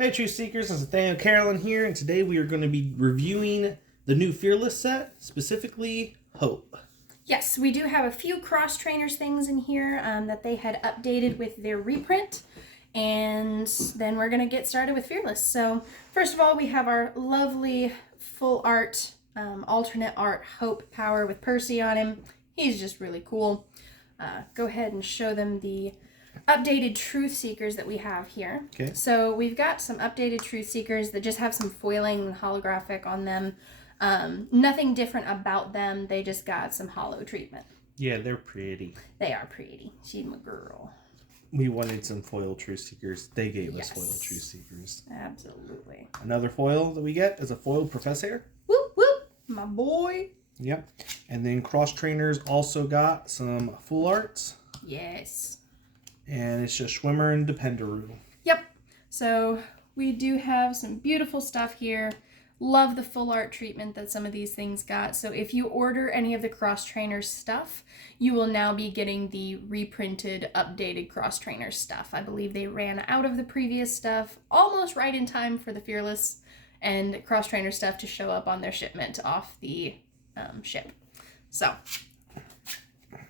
Hey Truth Seekers, this is Nathaniel Carolyn here, and today we are going to be reviewing the new Fearless set, specifically Hope. Yes, we do have a few Cross Trainers things in here that they had updated with their reprint, and then we're going to get started with Fearless. So first of all, we have our lovely full art, alternate art Hope Power with Percy on him. He's just really cool. Go ahead and show them the updated Truth Seekers that we have here. Okay. So we've got some updated Truth Seekers that just have some foiling and holographic on them. Nothing different about them. They just got some hollow treatment. Yeah, they're pretty. They are pretty. She's my girl. We wanted some foil Truth Seekers. They gave us foil Truth Seekers. Absolutely. Another foil that we get is a foil Professor. Whoop, whoop. My boy. Yep. And then Cross Trainers also got some full arts. Yes. And it's just Schwimmer and Dependaroo. Yep. So we do have some beautiful stuff here. Love the full art treatment that some of these things got. So if you order any of the Cross Trainers stuff, you will now be getting the reprinted, updated Cross Trainers stuff. I believe they ran out of the previous stuff almost right in time for the Fearless and Cross Trainer stuff to show up on their shipment off the ship. So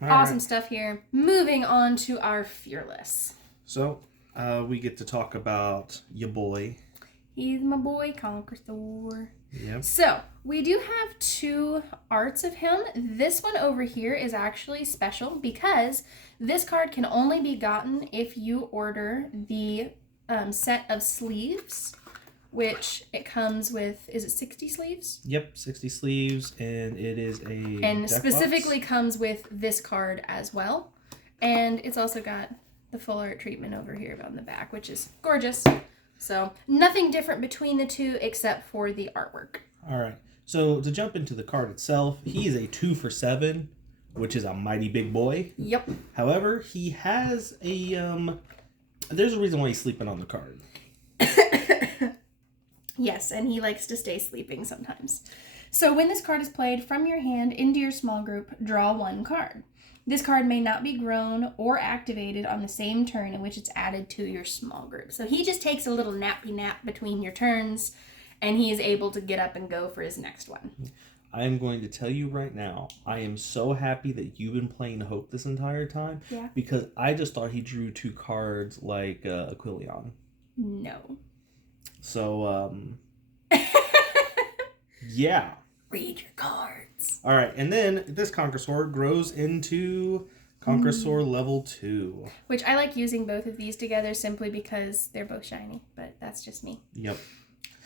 awesome stuff here. Moving on to our Fearless. So we get to talk about ya boy. He's my boy, Conquer Thor. Yep. So, we do have two arts of him. This one over here is actually special because this card can only be gotten if you order the set of sleeves, which it comes with, is it 60 sleeves? Yep, 60 sleeves, and it is a And deck specifically box. comes with this card as well. And it's also got the full art treatment over here on the back, which is gorgeous. So nothing different between the two except for the artwork. All right. So to jump into the card itself, he is a 2 for 7, which is a mighty big boy. Yep. However, he has a there's a reason why he's sleeping on the card. Yes, and he likes to stay sleeping sometimes. So when this card is played from your hand into your small group, draw one card. This card may not be grown or activated on the same turn in which it's added to your small group. So he just takes a little nappy nap between your turns, and he is able to get up and go for his next one. I am going to tell you right now, I am so happy that you've been playing Hope this entire time. Yeah. Because I just thought he drew 2 cards like Aquilion. No. So, yeah. Read your cards. All right, and then this Conqueror grows into Conqueror level 2. Which I like using both of these together simply because they're both shiny, but that's just me. Yep.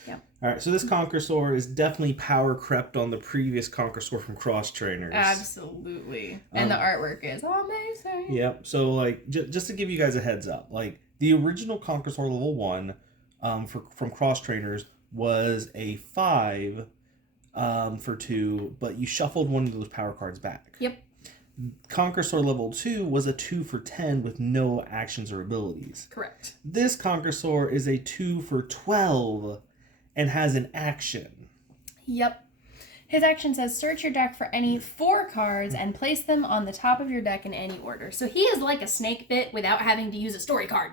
Yep. All right, so this Conqueror is definitely power crept on the previous Conqueror from Cross Trainers. Absolutely. And the artwork is amazing. Yep. So, like, just to give you guys a heads up, like, the original Conqueror level 1 from Cross Trainers was a 5 for 2, but you shuffled one of those power cards back. Yep. Conqueror level 2 was a 2 for 10 with no actions or abilities. Correct. This Conqueror is a 2 for 12 and has an action. Yep. His action says search your deck for any 4 cards and place them on the top of your deck in any order. So he is like a snake bit without having to use a story card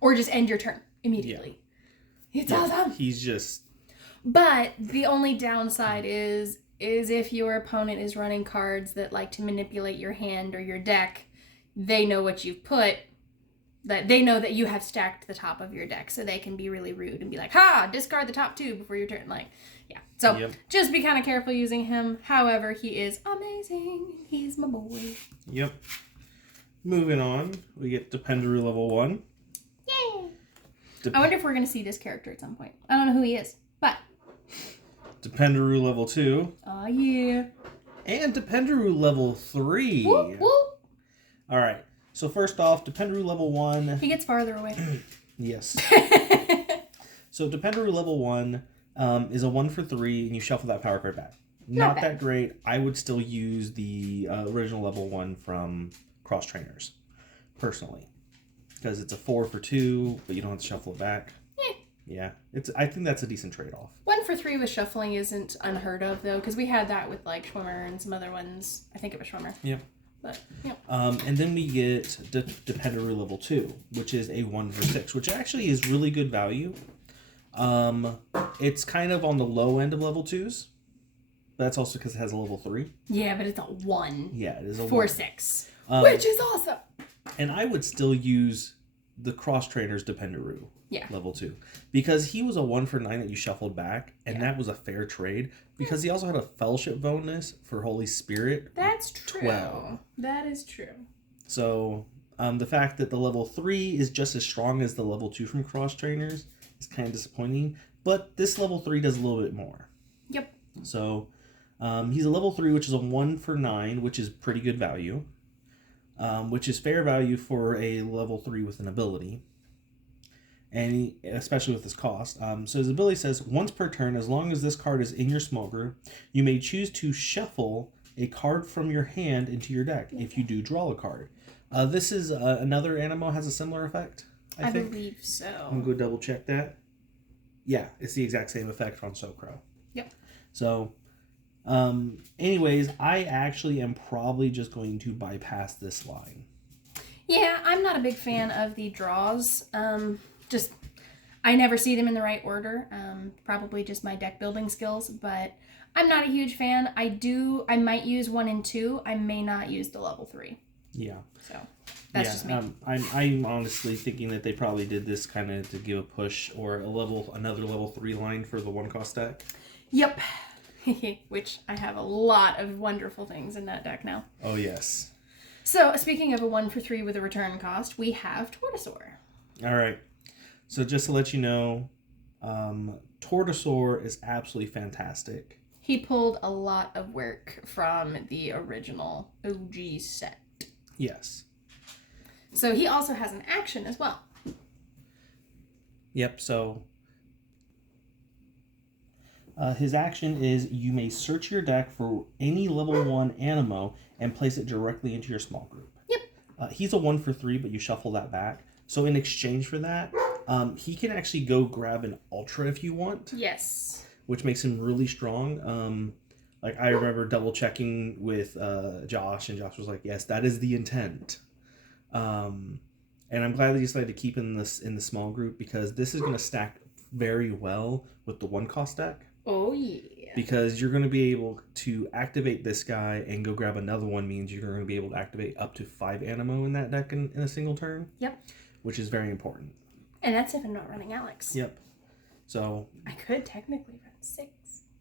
or just end your turn immediately. Yeah. It's awesome. He's just... But the only downside is if your opponent is running cards that like to manipulate your hand or your deck, they know what you've put, that they know that you have stacked the top of your deck, so they can be really rude and be like, ha, discard the top 2 before your turn. Like, yeah. So just be kind of careful using him. However, he is amazing. He's my boy. Yep. Moving on, we get Dependaroo level 1. Yay! I wonder if we're going to see this character at some point. I don't know who he is, but... Dependaroo level 2. Oh, yeah. And Dependaroo level 3. Whoop, whoop. All right. So first off, Dependaroo level 1. He gets farther away. Yes. So Dependaroo level 1 is a 1 for 3, and you shuffle that power card back. Not that great. I would still use the original level 1 from Cross Trainers, personally. Because it's a 4 for 2, but you don't have to shuffle it back. Yeah, I think that's a decent trade-off. 1 for 3 with shuffling isn't unheard of, though, because we had that with, like, Schwimmer and some other ones. I think it was Schwimmer. Yep. But, yeah. And then we get Dependaroo level 2, which is a 1 for 6, which actually is really good value. It's kind of on the low end of level 2s. That's also because it has a level 3. Yeah, but it's a 1. Yeah, it is a 4/6. 1. Which is awesome. And I would still use the Cross Trainer's Dependaroo. Yeah. Level 2. Because he was a 1 for 9 that you shuffled back, and that was a fair trade. Because he also had a Fellowship bonus for Holy Spirit. That's true. 12. That is true. So, the fact that the level 3 is just as strong as the level 2 from Cross Trainers is kind of disappointing. But this level 3 does a little bit more. Yep. So, he's a level 3, which is a 1 for 9, which is pretty good value. Which is fair value for a level 3 with an ability. And especially with his cost. So his ability says, once per turn, as long as this card is in your small group, you may choose to shuffle a card from your hand into your deck. If you do, draw a card. This is another Animo has a similar effect, I think. Believe so. I'm going to go double check that. Yeah, it's the exact same effect on Socro. Yep. So, anyways, I actually am probably just going to bypass this line. Yeah, I'm not a big fan of the draws. I never see them in the right order. Probably just my deck building skills, but I'm not a huge fan. I might use 1 and 2. I may not use the level 3. Yeah. So that's just me. I'm honestly thinking that they probably did this kind of to give a push or another level 3 line for the 1 cost deck. Yep. Which I have a lot of wonderful things in that deck now. Oh yes. So speaking of a 1 for 3 with a return cost, we have Tortosaur. All right. So just to let you know, Tortosaur is absolutely fantastic. He pulled a lot of work from the original OG set. Yes. So he also has an action as well. Yep, so his action is you may search your deck for any level 1 Animo and place it directly into your small group. Yep. He's a 1 for 3, but you shuffle that back. So in exchange for that, he can actually go grab an Ultra if you want. Yes. Which makes him really strong. Like I remember double checking with Josh, and Josh was like, "Yes, that is the intent." And I'm glad that you decided to keep in the small group because this is going to stack very well with the 1 cost deck. Oh yeah. Because you're going to be able to activate this guy and go grab another one means you're going to be able to activate up to 5 Animo in that deck in a single turn. Yep. Which is very important. And that's if I'm not running Alex. Yep. So I could technically run 6.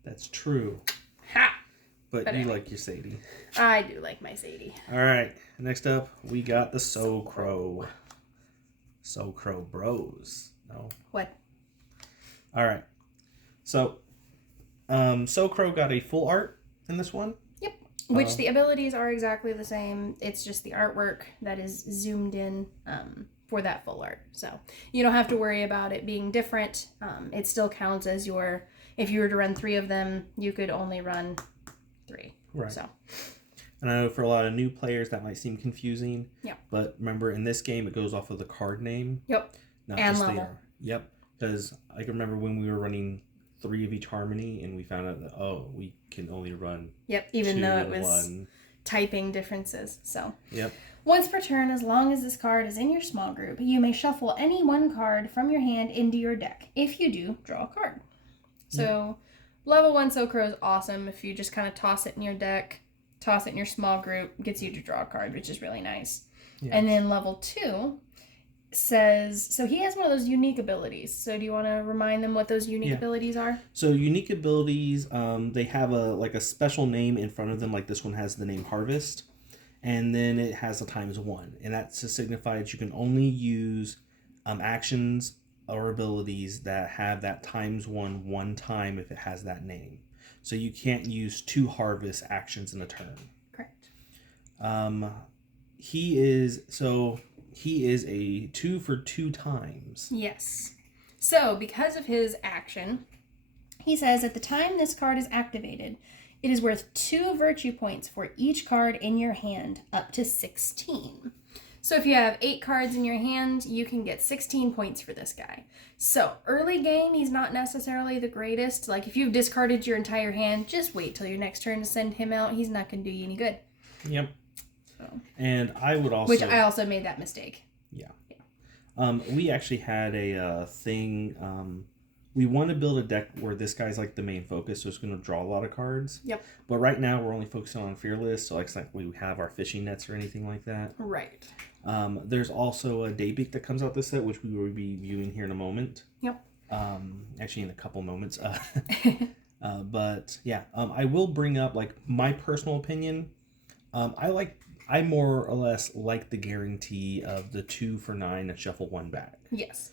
That's true. Ha! But you anyway. like your Sadie. I do like my Sadie. All right. Next up, we got the Socro. Socro Bros. No. What? All right. So, Socro got a full art in this one. Yep. Which the abilities are exactly the same. It's just the artwork that is zoomed in for that full art. So you don't have to worry about it being different. It still counts as your... If you were to run 3 of them, you could only run 3. Right. So. And I know for a lot of new players that might seem confusing. Yeah. But remember, in this game, it goes off of the card name. Yep. Not and just level. the art. Yep. Because I can remember when we were running 3 of each harmony, and we found out that, we can only run Yep, even 2 though it of was one. typing differences. So. Yep. Once per turn, as long as this card is in your small group, you may shuffle any 1 card from your hand into your deck. If you do, draw a card. So, level 1 Socro is awesome. If you just kind of toss it in your deck, toss it in your small group, gets you to draw a card, which is really nice. Yeah. And then level 2 says, so he has one of those unique abilities. So do you want to remind them what those unique abilities are? So unique abilities, they have a special name in front of them. Like this one has the name Harvest. And then it has a ×1. And that's to signify that you can only use actions or abilities that have that ×1 one time if it has that name. So you can't use 2 harvest actions in a turn. Correct. He is a 2 for 2 times. Yes. So because of his action, he says at the time this card is activated, it is worth 2 virtue points for each card in your hand, up to 16. So if you have 8 cards in your hand, you can get 16 points for this guy. So early game, he's not necessarily the greatest. Like if you've discarded your entire hand, just wait till your next turn to send him out. He's not going to do you any good. Yep. So. And I would also... Which I also made that mistake. Yeah. We actually had a thing we want to build a deck where this guy's like the main focus, so it's going to draw a lot of cards. Yep. But right now we're only focusing on Fearless, so like we have our fishing nets or anything like that. Right. There's also a Daybeak that comes out this set, which we will be viewing here in a moment. Yep. Actually, in a couple moments. But yeah, I will bring up like my personal opinion. I more or less like the guarantee of the 2 for 9 and shuffle 1 back. Yes.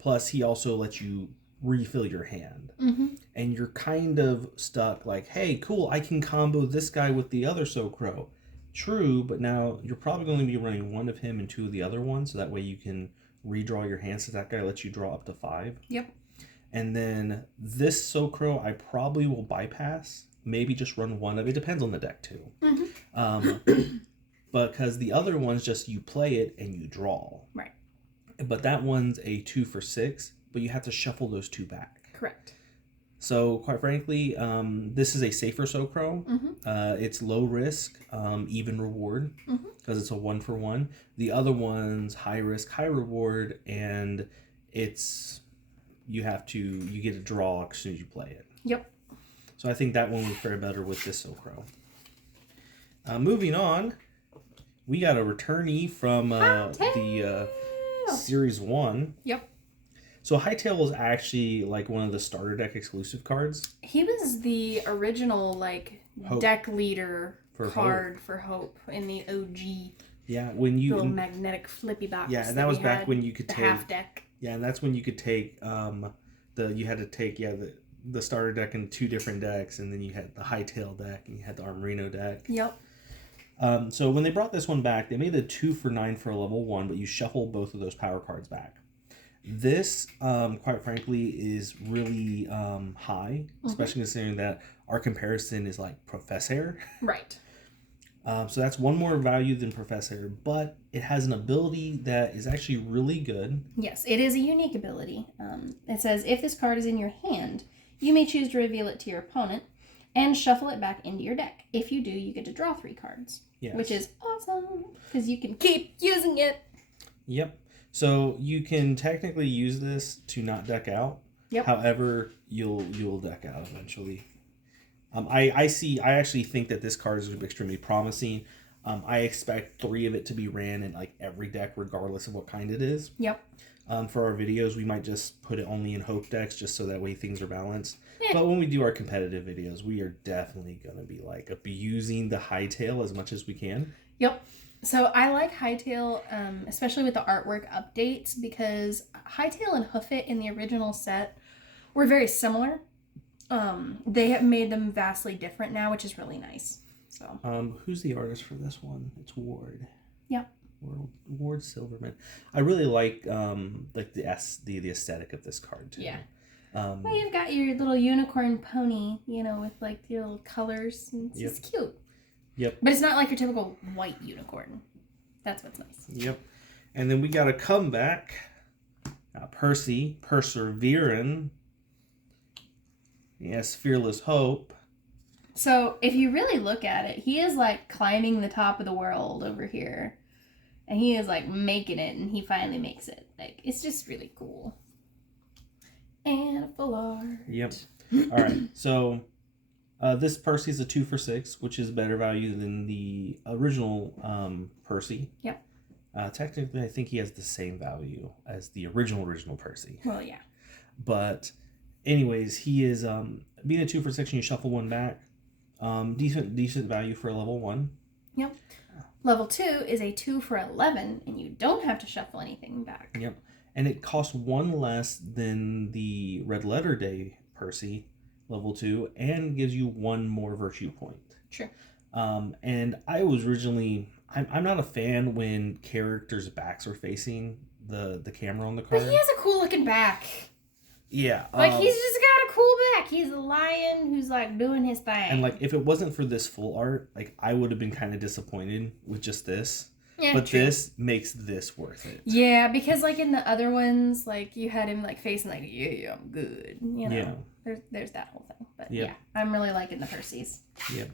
Plus, he also lets you refill your hand. Mm-hmm. And you're kind of stuck like, hey, cool, I can combo this guy with the other So-Crow. True, but now you're probably going to be running 1 of him and 2 of the other ones, so that way you can redraw your hand, so that guy lets you draw up to 5. Yep. And then this So-Crow I probably will bypass. Maybe just run 1 of it. Depends on the deck too. Mm-hmm. Because the other one's just you play it and you draw. Right. But that one's a 2 for 6, but you have to shuffle those 2 back. Correct. So quite frankly, this is a safer So-Crow. Mm-hmm. It's low risk, even reward, because it's a 1 for 1. The other one's high risk, high reward, and you get to draw as soon as you play it. Yep. So I think that one would fare better with this So-Crow. Moving on, we got a returnee from the Series 1. Yep. So Hightail is actually like one of the starter deck exclusive cards. He was the original Hope. deck leader For card for Hope in the OG. Yeah, when you little magnetic flippy box. Yeah, and that was back when you could the take half deck. Yeah, and that's when you could take you had to take the starter deck in 2 different decks, and then you had the Hightail deck and you had the Armorino deck. Yep. So when they brought this one back, they made a 2 for 9 for a level 1, but you shuffle both of those power cards back. This, quite frankly, is really high, especially considering that our comparison is like Professor. Right. So that's 1 more value than Professor, but it has an ability that is actually really good. Yes, it is a unique ability. It says, if this card is in your hand, you may choose to reveal it to your opponent and shuffle it back into your deck. If you do, you get to draw 3 cards, Yes. which is awesome because you can keep using it. Yep. So you can technically use this to not deck out. Yep. However, you'll deck out eventually. I actually think that this card is extremely promising. I expect 3 of it to be ran in like every deck, regardless of what kind it is. Yep. For our videos, we might just put it only in Hope decks, just so that way things are balanced. Yeah. But when we do our competitive videos, we are definitely going to be like abusing the Hightail as much as we can. Yep. So I like Hightail, especially with the artwork updates, because Hightail and Hoofit in the original set were very similar. They have made them vastly different now, which is really nice. So. Who's the artist for this one? It's Ward. Yep. Ward Silverman. I really like the aesthetic of this card too. Yeah. Well, you've got your little unicorn pony, with like your little colors. And it's cute. Yep. But it's not like your typical white unicorn. That's what's nice. Yep. And then we got a comeback. Percy, persevering. Yes, Fearless Hope. So if you really look at it, he is like climbing the top of the world over here. And he is like making it, and he finally makes it. Like, it's just really cool. And a full art. Yep. All right. So this Percy's a 2 for 6, which is better value than the original Percy. Yep. Technically, I think he has the same value as the original Percy. Well, yeah. But anyways, he is being a 2 for 6 and you shuffle 1 back. Decent value for a level 1. Yep. Level 2 is a 2 for 11, and you don't have to shuffle anything back. Yep. And it costs 1 less than the Red Letter Day Percy, level 2, and gives you 1 more virtue point. Sure. And I was originally... I'm not a fan when characters' backs are facing the camera on the card. But he has a cool looking back. Yeah. Like, he's just got a cool back. He's a lion who's, like, doing his thing. And, like, if it wasn't for this full art, like, I would have been kind of disappointed with just this. Yeah, but true. this makes this worth it. Yeah, because, like, in the other ones, like, you had him, like, facing, like, yeah, I'm good. Yeah. There's that whole thing. But, Yep. yeah, I'm really liking the Percys. Yep.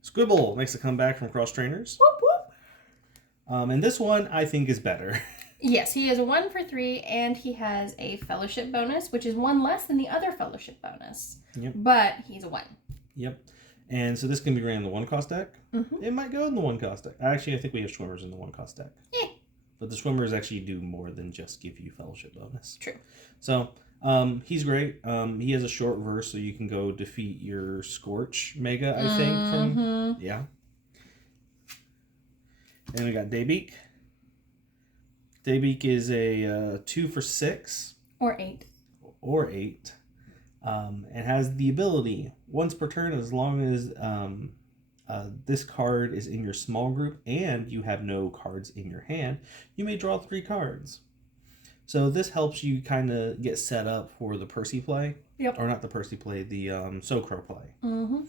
Squibble makes a comeback from Cross Trainers. Whoop, whoop. And this one, I think, is better. Yes, he is a 1 for 3, and he has a fellowship bonus, which is 1 less than the other fellowship bonus. Yep. But he's a 1. Yep. And so this can be ran in the 1-cost deck. Mm-hmm. It might go in the 1-cost deck. Actually, I think we have swimmers in the 1-cost deck. Yeah. But the swimmers actually do more than just give you fellowship bonus. True. So he's great. He has a short verse, so you can go defeat your Scorch Mega, I think. From yeah. And we got Daybeak. Daybeak is a 2 for 6. Or 8. Or 8. And has the ability, once per turn, as long as this card is in your small group and you have no cards in your hand, you may draw 3 cards. So this helps you kind of get set up for the Percy play. Yep. Or not the Percy play, the Socro play. Mm-hmm.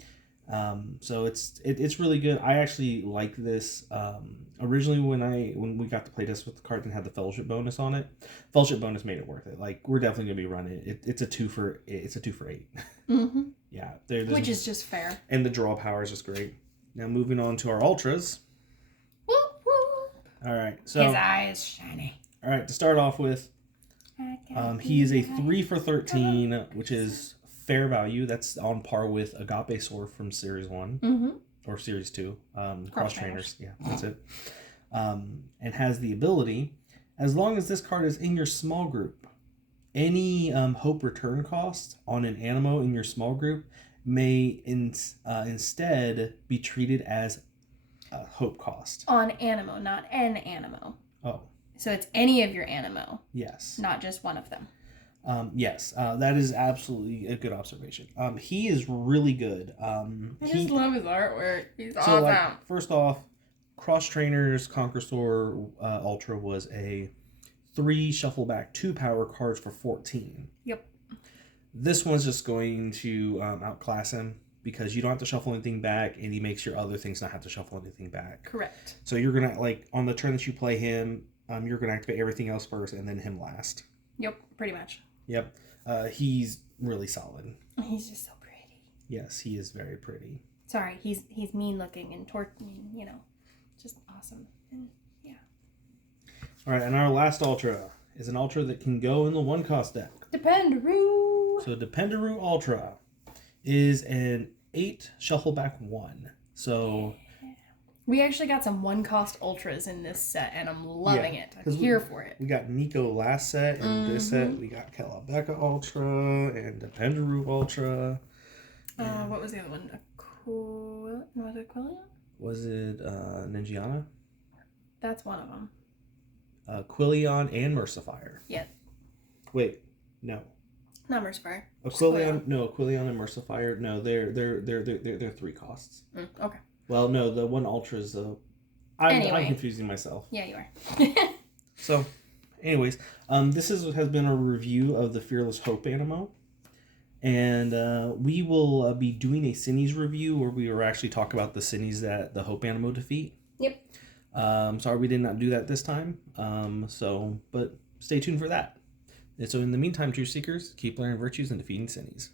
So it's really good. I actually like this. Originally, when we got to play test with the card and had the fellowship bonus on it, fellowship bonus made it worth it. Like, we're definitely gonna be running it. It's a 2 for 8. Mm-hmm. Yeah, which is just fair. And the draw power is just great. Now moving on to our ultras. Whoop, whoop. All right, so his eyes shiny. All right, to start off with, he is a 3 for 13, which is fair value. That's on par with Agape Sword from Series 1. Mm-hmm. Or Series 2. Cross Trainers. Yeah, that's it. And has the ability, as long as this card is in your small group, any hope return cost on an Animo in your small group may instead be treated as a hope cost. On Animo, not an Animo. Oh. So it's any of your Animo. Yes. Not just one of them. Yes, that is absolutely a good observation. He is really good. I just love his artwork. He's awesome. So, like, first off, Cross Trainers Conqueror Ultra was a 3 shuffle back 2 power cards for 14. Yep. This one's just going to outclass him because you don't have to shuffle anything back, and he makes your other things not have to shuffle anything back. Correct. So you're gonna, like, on the turn that you play him, you're gonna activate everything else first and then him last. Yep, pretty much. Yep. He's really solid. He's just so pretty. Yes, he is very pretty. Sorry, he's mean looking and just awesome. And yeah. All right, and our last Ultra is an Ultra that can go in the 1-cost deck. Dependaroo. So Dependaroo Ultra is an 8 shuffleback 1. So we actually got some 1-cost ultras in this set, and I'm loving it. I'm here for it. We got Nico last set, and this set we got Kelabeka Ultra and Dependaroo Ultra. What was the other one? Was it Quillian? Was it Ninjiana? That's one of them. Quillian and Mercifier. Yeah. Wait, no. Not Mercifier. Quillian and Mercifier. No, they're 3 costs. Okay. Well, no, the one Ultra's I'm confusing myself. Yeah, you are. So, anyways, this has been a review of the Fearless Hope Animo. And we will be doing a Cine's review where we will actually talk about the Cine's that the Hope Animo defeat. Yep. Sorry we did not do that this time. But stay tuned for that. And so in the meantime, Truth Seekers, keep learning virtues and defeating Cine's.